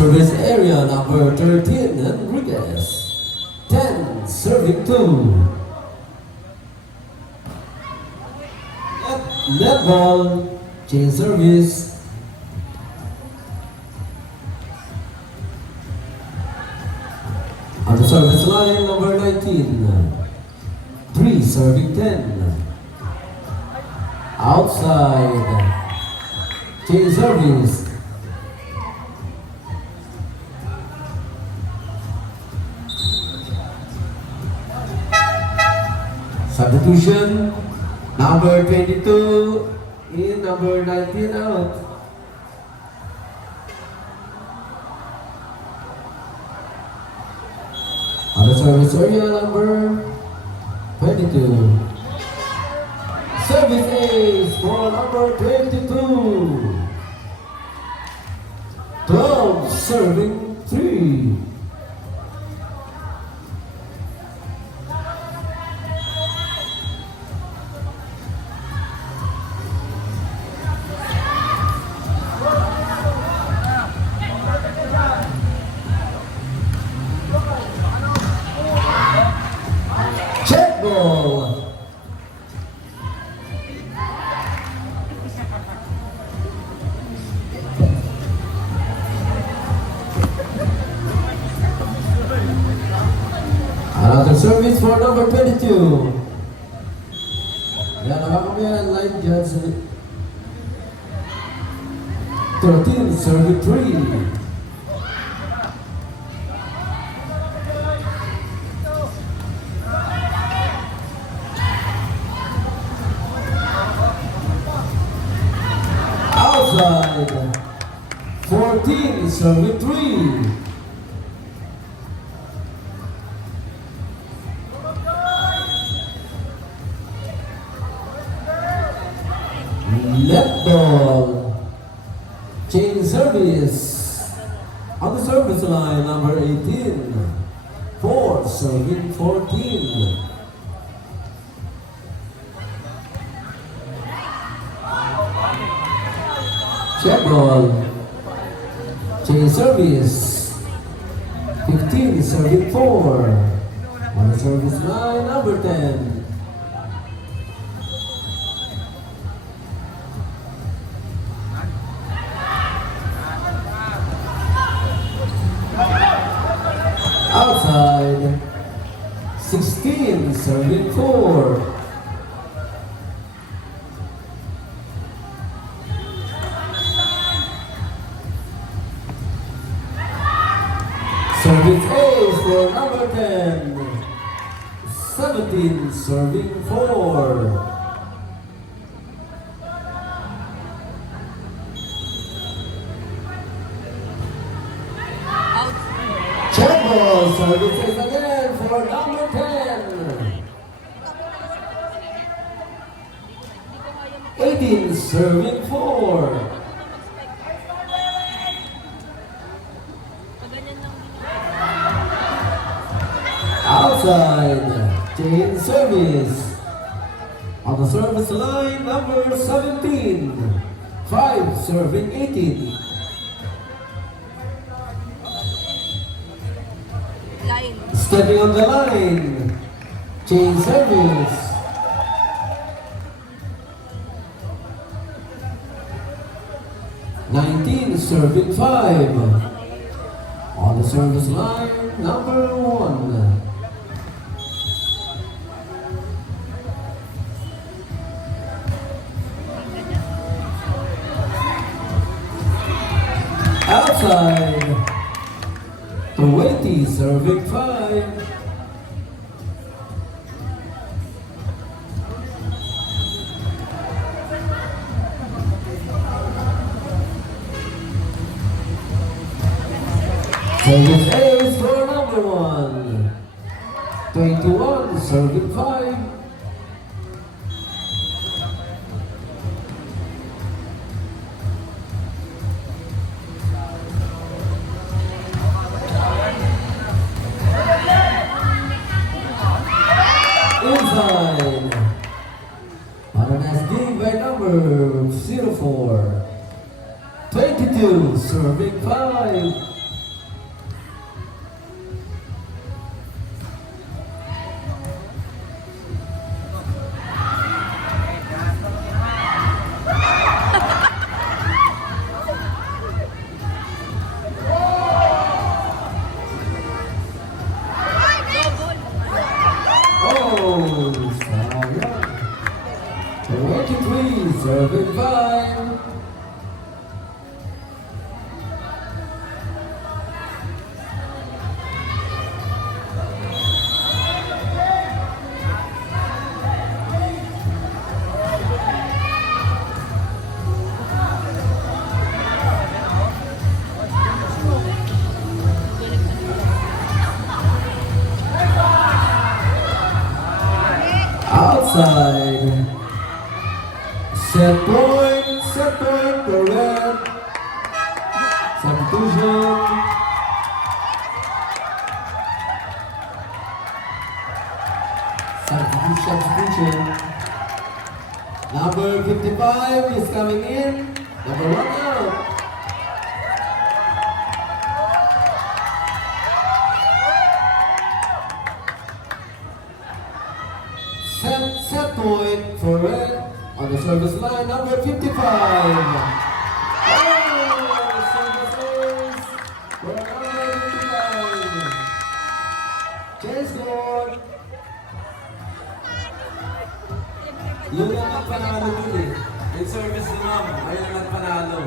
service area number 13, Enriquez. 10, serving 2. Net ball, change service. On the service line, number 19. 3, serving 10. Outside. Change service. Substitution. Number 22 in, number 19 out. On the service area, number 22. Service ace for number 22. 12, serving 3. Check ball. Another service for number 22. Yan, nakakamayan, line judge. 13, serving 3. Outside. 14, serving 3. Left ball, change service. On the service line, number 18. 4, serving 14. Check ball, change service. 15, serving 4. On the service line, number 10. Outside. 16, serving 4. Serving ace for number 10. 17, serving 4. Check ball, services again for number 10. 18, serving 4. Outside, change service. On the service line, number 17. 5, serving 18. Stepping on the line, change service. $19, serving 5. On the service line, number 1. Outside. 20, serving 5. Service ace for number 1. 21, serving 5. Inside. Paranaz D by number 04. 22, serving 5. outside. Set point for red. Substitution. Substitution. Number 55 is coming in. Number 1 out. Set point for red on the service line, number 55. Oh, service is for number 55. Chase goal. Yun ang nagpanalo dun eh. Yung service naman, ayun ang nagpanalo.